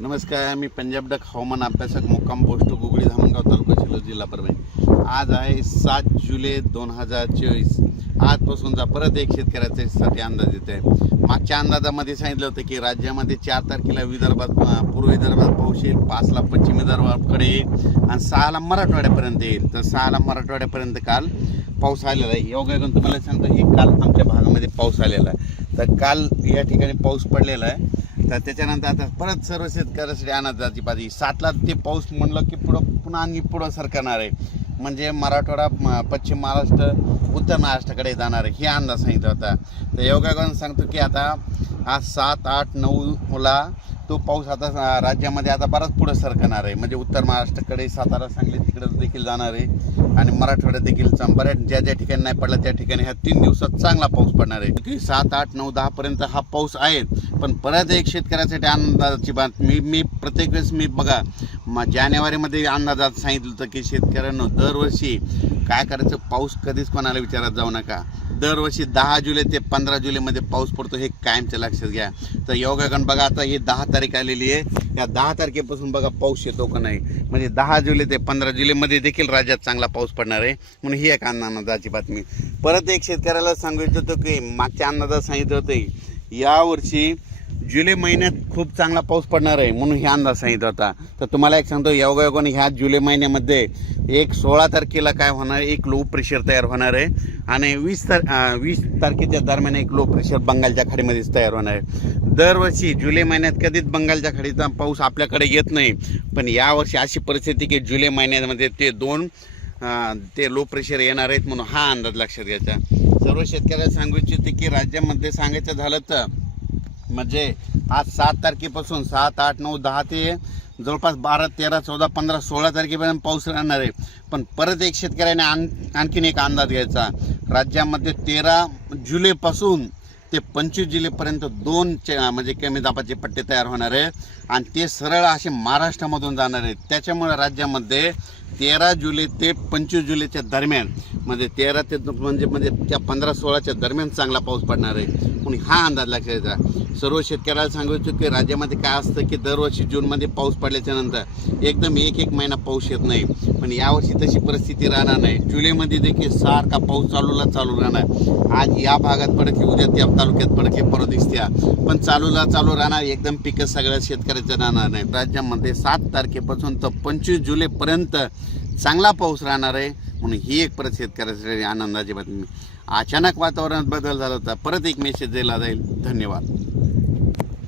नमस्कार मी पंजाब डक हवामान अभ्यासक मुक्काम पोस्ट गुगळी धामणगाव तालुका शिलो जिल्हा परभणी आज आहे सात जुलै दोन हजार चोवीस जा परत एक शेतकऱ्याच्यासाठी अंदाज येत आहे मागच्या अंदाजामध्ये सांगितलं होतं की राज्यामध्ये चार तारखेला विदर्भात पूर्व विदर्भात पाऊस येईल पाचला पश्चिम विदर्भाकडे येईल आणि सहाला मराठवाड्यापर्यंत येईल तर सहाला मराठवाड्यापर्यंत काल पाऊस आलेला आहे करून तुम्हाला सांगतो की काल आमच्या भागामध्ये पाऊस आलेला आहे तर काल या ठिकाणी पाऊस पडलेला आहे तर त्याच्यानंतर आता परत सर्व शेतकऱ्यासाठी आनंदाची पाहिजे सातला ते पाऊस म्हणलं की पुढं पुन्हा आणि पुढं सरकणार आहे म्हणजे मराठवाडा पश्चिम महाराष्ट्र उत्तर महाराष्ट्राकडे जाणार आहे हे अंदाज सांगितला होता तर योगाकडून सांगतो की आता आज सात आठ नऊला तो पाऊस आता राज्यामध्ये आता बराच पुढं सरकणार आहे म्हणजे उत्तर महाराष्ट्राकडे सातारा सांगली तिकडं देखील जाणार आहे आणि मराठवाड्यात देखील बऱ्याच ज्या ज्या ठिकाणी नाही पडला त्या ठिकाणी ह्या तीन दिवसात चांगला पाऊस पडणार आहे की सात आठ नऊ दहा पर्यंत हा पाऊस आहे पण परत एक शेतकऱ्यासाठी अंदाजाची बात मी मी प्रत्येक वेळेस मी बघा म जानेवारीमध्ये अंदाजात सांगितलं होतं की शेतकऱ्यांना दरवर्षी काय करायचं पाऊस कधीच कोणाला विचारात जाऊ नका दरवर्षी दहा जुलै ते पंधरा जुलैमध्ये पाऊस पडतो हे कायमच्या लक्षात घ्या तर योगागण बघा आता ही दहा तारीख आलेली आहे या दहा तारखेपासून बघा पाऊस येतो का नाही म्हणजे दहा जुलै ते पंधरा जुलैमध्ये देखील राज्यात चांगला पाऊस पाऊस पडणार आहे म्हणून ही एक अन्नदाची बातमी परत एक शेतकऱ्याला सांगू इच्छितो की मागच्या अंदाजात सांगितलं होतं यावर्षी जुलै महिन्यात खूप चांगला पाऊस पडणार आहे म्हणून ह्या अंदाज सांगितला होता तर तुम्हाला एक सांगतो योगायोगाने ह्या जुलै महिन्यामध्ये एक सोळा तारखेला काय होणार एक लो प्रेशर तयार होणार आहे आणि वीस तार वीस तारखेच्या दरम्यान एक लो प्रेशर बंगालच्या खाडीमध्येच तयार होणार आहे दरवर्षी जुलै महिन्यात कधीच बंगालच्या खाडीचा पाऊस आपल्याकडे येत नाही पण यावर्षी अशी परिस्थिती की जुलै महिन्यामध्ये ते दोन ते लो प्रेशर येणार आहेत म्हणून हा अंदाज लक्षात घ्यायचा सर्व शेतकऱ्याला सांगू इच्छिते की राज्यामध्ये सांगायचं झालं तर म्हणजे आज सात तारखेपासून सात आठ नऊ दहा ते जवळपास बारा तेरा चौदा पंधरा सोळा तारखेपर्यंत पाऊस राहणार आहे पण परत एक शेतकऱ्याने आण आणखीन एक अंदाज घ्यायचा राज्यामध्ये तेरा जुलैपासून ते पंचवीस जुलैपर्यंत दोन म्हणजे कमी दाबाचे पट्टे तयार होणार आहे आणि ते सरळ असे महाराष्ट्रामधून जाणार आहेत त्याच्यामुळे राज्यामध्ये तेरा जुलै ते पंचवीस जुलैच्या दरम्यान म्हणजे तेरा ते म्हणजे म्हणजे त्या पंधरा सोळाच्या दरम्यान चांगला पाऊस पडणार आहे पण हा अंदाज लागायचा सर्व शेतकऱ्याला सांगू इच्छितो की राज्यामध्ये काय असतं की दरवर्षी जूनमध्ये पाऊस पडल्याच्या नंतर एकदम एक एक महिना पाऊस येत नाही पण यावर्षी तशी परिस्थिती राहणार नाही जुलैमध्ये देखील सारखा पाऊस चालूला चालू राहणार आज या भागात पडके उद्या त्या तालुक्यात पडके परत दिसत्या पण चालूला चालू राहणार एकदम पिकं सगळ्या शेतकऱ्याचं राहणार नाही राज्यामध्ये सात तारखेपासून तर पंचवीस जुलैपर्यंत चांगला पाऊस राहणार आहे म्हणून ही एक परत शेतकऱ्यासाठी आनंदाची बातमी अचानक वातावरणात बदल झाला होता परत एक मेसेज दिला जाईल धन्यवाद